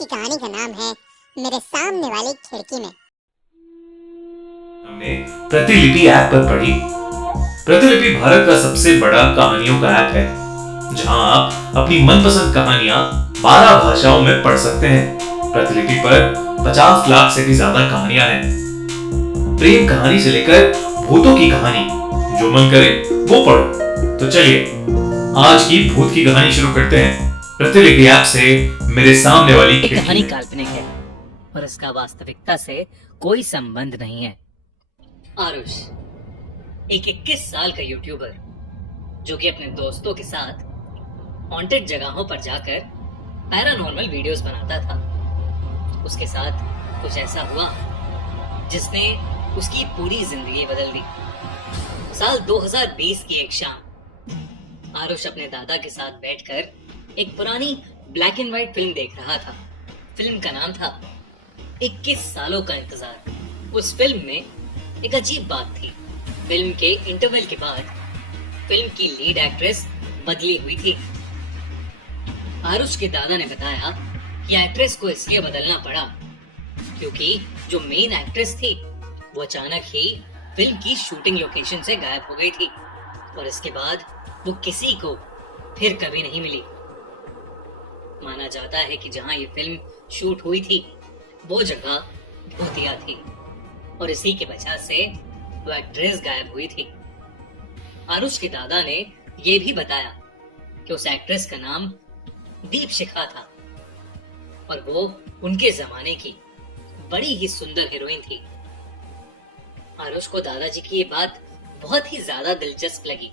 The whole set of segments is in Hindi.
की कहानी का नाम है मेरे सामने वाली खिड़की में। हमने प्रतिलिपि ऐप पर पढ़ी। प्रतिलिपि भारत का सबसे बड़ा कहानियों का ऐप है, जहां आप अपनी मनपसंद कहानियां 12 भाषाओं में पढ़ सकते हैं। प्रतिलिपि पर 50 लाख से भी ज्यादा कहानियां हैं। प्रेम कहानी से लेकर भूतों की कहानी, जो मन करे वो पढ़ो। तो चलिए आज की भूत की कहानी शुरू करते हैं। प्रतिलिपि ऐप से मेरे सामने वाली खिड़की। कहानी काल्पनिक है और इसका वास्तविकता से कोई संबंध नहीं है। आरुष एक 21 साल का यूट्यूबर, जो कि अपने दोस्तों के साथ हॉन्टेड जगहों पर जाकर पैरानॉर्मल वीडियोस बनाता था। उसके साथ कुछ ऐसा हुआ जिसने उसकी पूरी जिंदगी बदल दी। साल 2020 की एक शाम आरुष अपने दादा के साथ बैठकर एक पुरानी ब्लैक एंड व्हाइट फिल्म देख रहा था। फिल्म का नाम था 21 सालों का इंतजार। उस फिल्म में एक अजीब बात थी। फिल्म के इंटरवल के बाद फिल्म की लीड एक्ट्रेस बदली हुई थी। आरुष के दादा ने बताया कि एक्ट्रेस को इसलिए बदलना पड़ा क्योंकि जो मेन एक्ट्रेस थी वो अचानक ही फिल्म की शूटिंग लोकेशन से गायब हो गई थी और इसके बाद वो किसी को फिर कभी नहीं मिली। माना जाता है कि जहां ये फिल्म शूट हुई थी वो जगह भूतिया थी और इसी की वजह से वो एक्ट्रेस गायब हुई थी। आरुष के दादा ने ये भी बताया कि उस एक्ट्रेस का नाम दीपशिखा था और वो उनके जमाने की बड़ी ही सुंदर हीरोइन थी। आरुष को दादाजी की ये बात बहुत ही ज्यादा दिलचस्प लगी,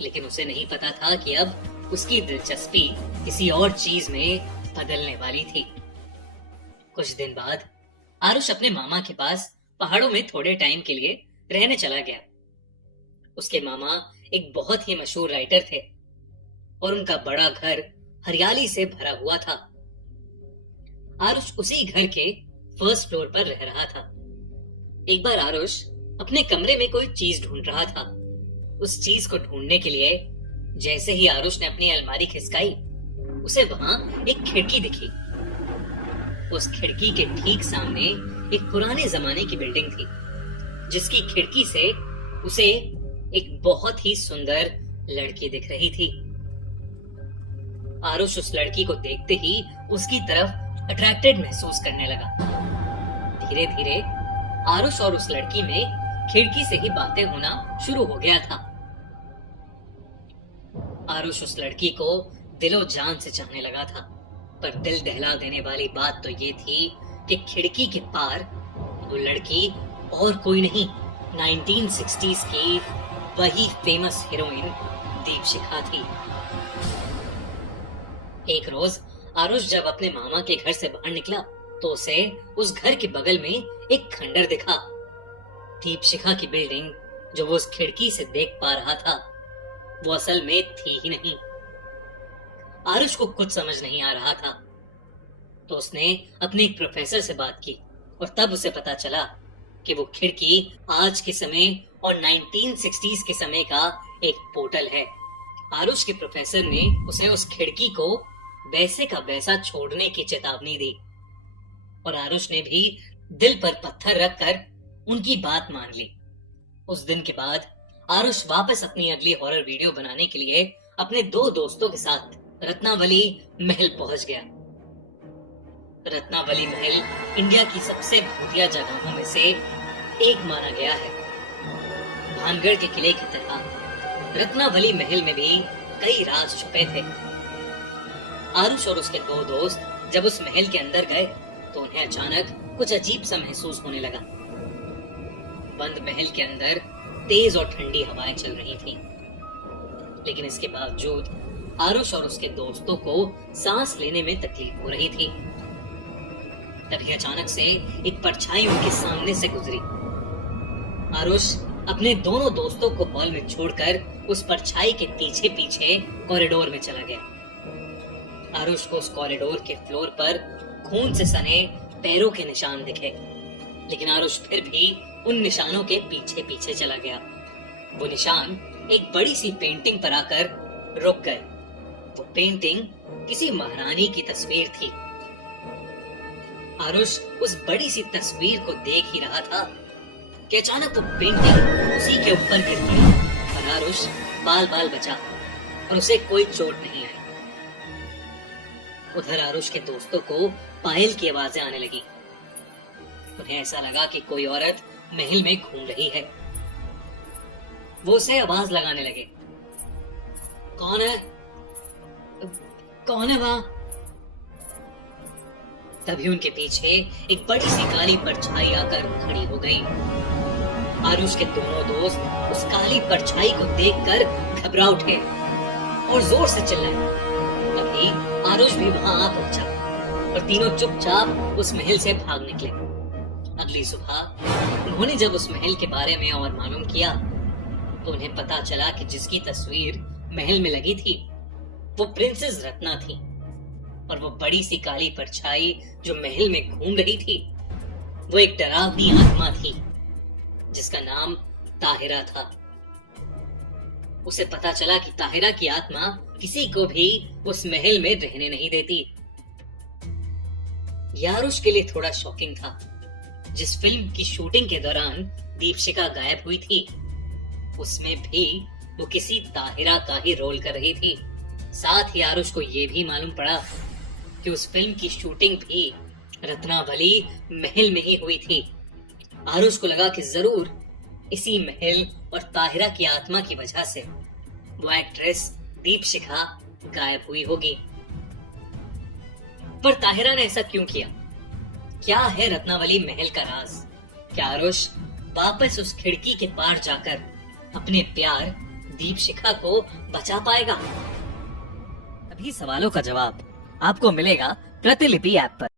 लेकिन उसे नहीं पता था कि अब उसकी दिलचस्पी किसी और चीज में बदलने वाली थी। कुछ दिन बाद आरुष अपने मामा के पास पहाड़ों में थोड़े टाइम के लिए रहने चला गया। उसके मामा एक बहुत ही मशहूर राइटर थे और उनका बड़ा घर हरियाली से भरा हुआ था। आरुष उसी घर के फर्स्ट फ्लोर पर रह रहा था। एक बार आरुष अपने कमरे में कोई चीज ढूंढ रहा था। उस चीज को ढूंढने के लिए जैसे ही आरुष ने अपनी अलमारी खिसकाई, उसे वहां एक खिड़की दिखी। उस खिड़की के ठीक सामने एक पुराने जमाने की बिल्डिंग थी, जिसकी खिड़की से उसे एक बहुत ही सुंदर लड़की दिख रही थी। आरुष उस लड़की को देखते ही उसकी तरफ अट्रैक्टेड महसूस करने लगा। धीरे धीरे आरुष और उस लड़की में खिड़की से ही बातें होना शुरू हो गया था। आरुष उस लड़की को दिलो जान से चाहने लगा था, पर दिल दहला देने वाली बात तो ये थी कि खिड़की के पार वो लड़की और कोई नहीं, 1960s की वही फेमस हीरोइन दीपशिखा थी। एक रोज आरुष जब अपने मामा के घर से बाहर निकला तो उसे उस घर के बगल में एक खंडर दिखा। दीपशिखा की बिल्डिंग जो वो उस खिड़की से देख पा रहा था वो असल में थी ही नहीं। आरुष को कुछ समझ नहीं आ रहा था, तो उसने अपने एक प्रोफेसर से बात की और तब उसे पता चला कि वो खिड़की आज के समय और 1960s के समय का एक पोर्टल है। आरुष के प्रोफेसर ने उसे उस खिड़की को वैसे का वैसा छोड़ने की चेतावनी दी और आरुष ने भी दिल पर पत्थर रखकर उनकी बात मान ली। उस दिन के बाद आरुष वापस अपनी अगली हॉरर वीडियो बनाने के लिए अपने 2 दोस्तों के साथ रत्नावली महल पहुंच गया। रत्नावली महल इंडिया की सबसे भूतिया जगहों में से एक माना गया है। भानगढ़ के किले की तरह रत्नावली महल में भी कई राज छुपे थे। आरुष और उसके 2 दोस्त जब उस महल के अंदर गए तो उन्हें अचानक कुछ अजीब सा महसूस होने लगा। बंद महल के अंदर तेज और ठंडी हवाएं चल रही थीं, लेकिन इसके बावजूद आरुष और उसके दोस्तों को सांस लेने में तकलीफ हो रही थी। तभी अचानक से एक परछाई उनके सामने से गुजरी। आरुष अपने दोनों दोस्तों को हॉल में छोड़कर उस परछाई के पीछे पीछे कॉरिडोर में चला गया। आरुष को उस कॉरिडोर के फ्लोर पर खून से सने पैरों के निशान दिखे, लेकिन आरुष फिर भी उन निशानों के पीछे पीछे चला गया। वो निशान एक बड़ी सी पेंटिंग पर आकर रुक गए। वो पेंटिंग किसी महारानी की तस्वीर थी आरुष उस बड़ी सी तस्वीर को देख ही रहा था कि अचानक वो पेंटिंग उसी के ऊपर गिर पड़ी और आरुष बाल बाल बचा और उसे कोई चोट नहीं आई। उधर आरुष के दोस्तों को पायल की आवाजें आने लगी। उन्हें ऐसा लगा कि कोई औरत महल में घूम रही है। वो उसे आवाज लगाने लगे, कौन है, कौन है वहां? तभी उनके पीछे एक बड़ी सी काली परछाई आकर खड़ी हो गई। आरुष के दोनों दोस्त उस काली परछाई को देखकर घबरा उठे और जोर से चिल्लाए। तभी आरुष भी वहां आ पहुंचा और तीनों चुपचाप उस महल से भाग निकले। अगली सुबह उन्होंने जब उस महल के बारे में और मालूम किया तो उन्हें पता चला कि जिसकी तस्वीर महल में लगी थी वो प्रिंसेस रत्ना थी और वो बड़ी सी काली परछाई जो महल में घूम रही थी वो एक डरावनी आत्मा थी जिसका नाम ताहिरा था। उसे पता चला कि ताहिरा की आत्मा किसी को भी उस महल में रहने नहीं देती। यह आरुष के लिए थोड़ा शॉकिंग था। जिस फिल्म की शूटिंग के दौरान दीपशिखा गायब हुई थी उसमें भी वो किसी ताहिरा का ही रोल कर रही थी। साथ ही आरुष को यह भी मालूम पड़ा कि उस फिल्म की शूटिंग भी रत्नावली महल में ही हुई थी। आरुष को लगा कि जरूर इसी महल और ताहिरा की आत्मा की वजह से वो एक्ट्रेस दीपशिखा गायब हुई होगी। पर ताहिरा ने ऐसा क्यों किया? क्या है रत्नावली महल का राज? क्या आरुष वापस उस खिड़की के पार जाकर अपने प्यार दीपशिखा को बचा पाएगा? अभी सवालों का जवाब आपको मिलेगा प्रतिलिपि ऐप पर।